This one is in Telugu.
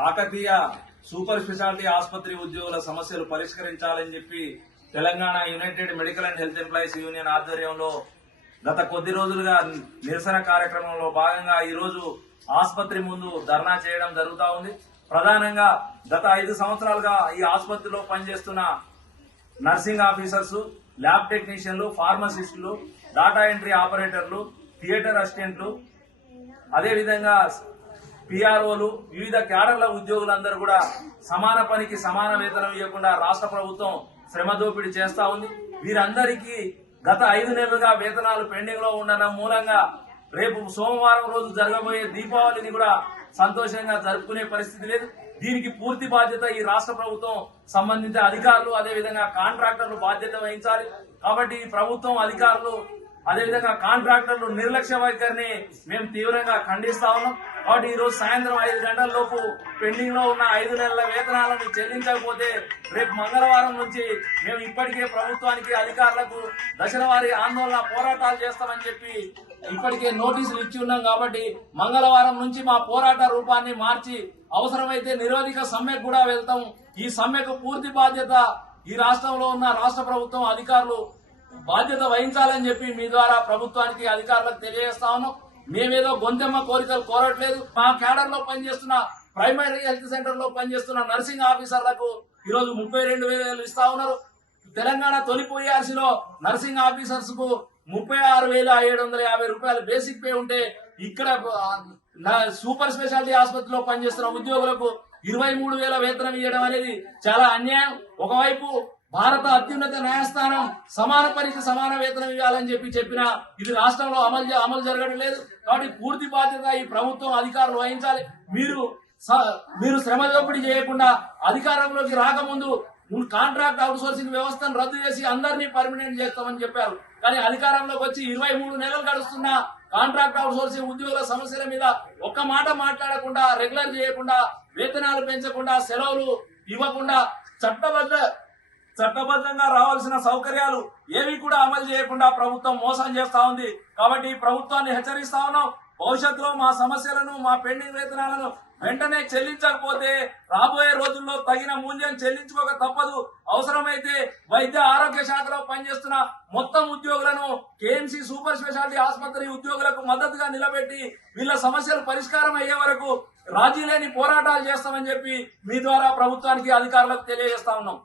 కాకతీయ సూపర్ స్పెషాలిటీ ఆసుపత్రి ఉద్యోగుల సమస్యలు పరిష్కరించాలని చెప్పి Telangana united medical and health employees union ఆధ్వర్యంలో గత కొద్ది రోజులుగా నిరసన కార్యక్రమంలో భాగంగా ఈరోజు ఆసుపత్రి ముందు ధర్నా చేయడం జరుగుతూ ఉంది. ప్రధానంగా గత ఐదు సంవత్సరాలుగా ఈ ఆసుపత్రిలో పనిచేస్తున్న నర్సింగ్ ఆఫీసర్స్ ల్యాబ్ టెక్నీషియన్లు ఫార్మసిస్టులు డాటా ఎంట్రీ ఆపరేటర్లు థియేటర్ అసిస్టెంట్లు అదేవిధంగా పిఆర్ఓలు వివిధ క్యాడర్ల ఉద్యోగులందరూ కూడా సమాన పనికి సమాన వేతనం ఇవ్వకుండా రాష్ట్ర ప్రభుత్వం శ్రమ దోపిడీ చేస్తా ఉంది. వీరందరికీ గత ఐదు నెలలుగా వేతనాలు పెండింగ్లో ఉండడం మూలంగా రేపు సోమవారం రోజు జరగబోయే దీపావళిని కూడా సంతోషంగా జరుపుకునే పరిస్థితి లేదు. దీనికి పూర్తి బాధ్యత ఈ రాష్ట్ర ప్రభుత్వం సంబంధించిన అధికారులు అదేవిధంగా కాంట్రాక్టర్లు బాధ్యత వహించాలి. కాబట్టి ఈ ప్రభుత్వం అధికారులు అదేవిధంగా కాంట్రాక్టర్లు నిర్లక్ష్య వైఖరిని మేము తీవ్రంగా ఖండిస్తా ఉన్నాం. కాబట్టి ఈరోజు సాయంత్రం ఐదు గంటల లోపు పెండింగ్లో ఉన్న ఐదు నెలల వేతనాలను చెల్లించకపోతే రేపు మంగళవారం నుంచి మేము ఇప్పటికే ప్రభుత్వానికి అధికారులకు దశల వారి ఆందోళన పోరాటాలు చేస్తామని చెప్పి ఇప్పటికే నోటీసులు ఇచ్చి ఉన్నాం కాబట్టి మంగళవారం నుంచి మా పోరాట రూపాన్ని మార్చి అవసరమైతే నిరోధిక సమ్మెకు కూడా వెళ్తాం. ఈ సమ్మెకు పూర్తి బాధ్యత ఈ రాష్ట్రంలో ఉన్న రాష్ట్ర ప్రభుత్వం అధికారులు బాధ్యత వహించాలని చెప్పి మీ ద్వారా ప్రభుత్వానికి అధికారులకు తెలియజేస్తా ఉన్నాం. మేమేదో గొంతెమ్మ కోరికలు కోరట్లేదు. మా కేడర్లో పనిచేస్తున్న ప్రైమరీ హెల్త్ సెంటర్లో పనిచేస్తున్న నర్సింగ్ ఆఫీసర్లకు ఈరోజు ముప్పై రెండు వేలు ఇస్తా ఉన్నారు. తెలంగాణ తొలిపోయాల్సిలో నర్సింగ్ ఆఫీసర్స్కు ముప్పై ఆరు వేల ఏడు వందల యాభై రూపాయలు బేసిక్ పే ఉంటే ఇక్కడ సూపర్ స్పెషాలిటీ ఆసుపత్రిలో పనిచేస్తున్న ఉద్యోగులకు ఇరవై మూడు వేల వేతనం ఇవ్వడం అనేది చాలా అన్యాయం. ఒకవైపు భారత అత్యున్నత న్యాయస్థానం సమాన పనికి సమాన వేతనం ఇవ్వాలని చెప్పి చెప్పిన ఇది రాష్ట్రంలో అమలు జ- అమలు జరగడం లేదు. కాబట్టి పూర్తి బాధ్యత ఈ ప్రభుత్వం అధికారులు వహించాలి. మీరు స- మీరు శ్రమ దోపిడీ చేయకుండా అధికారంలోకి రాకముందు కాంట్రాక్ట్ అవుట్సోర్సింగ్ వ్యవస్థను రద్దు చేసి అందరినీ పర్మినెంట్ చేస్తామని చెప్పారు. కానీ అధికారంలోకి వచ్చి ఇరవై మూడు నెలలు గడుస్తున్న కాంట్రాక్ట్ అవుట్సోర్సింగ్ ఉద్యోగుల సమస్యల మీద ఒక్క మాట మాట్లాడకుండా రెగ్యులర్ చేయకుండా వేతనాలు పెంచకుండా సెలవులు ఇవ్వకుండా చట్టబద్ధ చట్టబద్ధంగా రావాల్సిన సౌకర్యాలు ఏవి కూడా అమలు చేయకుండా ప్రభుత్వం మోసం చేస్తా ఉంది. కాబట్టి ప్రభుత్వాన్ని హెచ్చరిస్తా ఉన్నాం. భవిష్యత్తులో మా సమస్యలను మా పెండింగ్ వేతనాలను వెంటనే చెల్లించకపోతే రాబోయే రోజుల్లో తగిన మూల్యం చెల్లించుకోక తప్పదు. అవసరమైతే వైద్య ఆరోగ్య శాఖలో పనిచేస్తున్న మొత్తం ఉద్యోగులను కేఎంసీ సూపర్ స్పెషాలిటీ ఆసుపత్రి ఉద్యోగులకు మద్దతుగా నిలబెట్టి వీళ్ళ సమస్యలు పరిష్కారం అయ్యే వరకు రాజీ లేని పోరాటాలు చేస్తామని చెప్పి మీ ద్వారా ప్రభుత్వానికి అధికారులకు తెలియజేస్తా ఉన్నాం.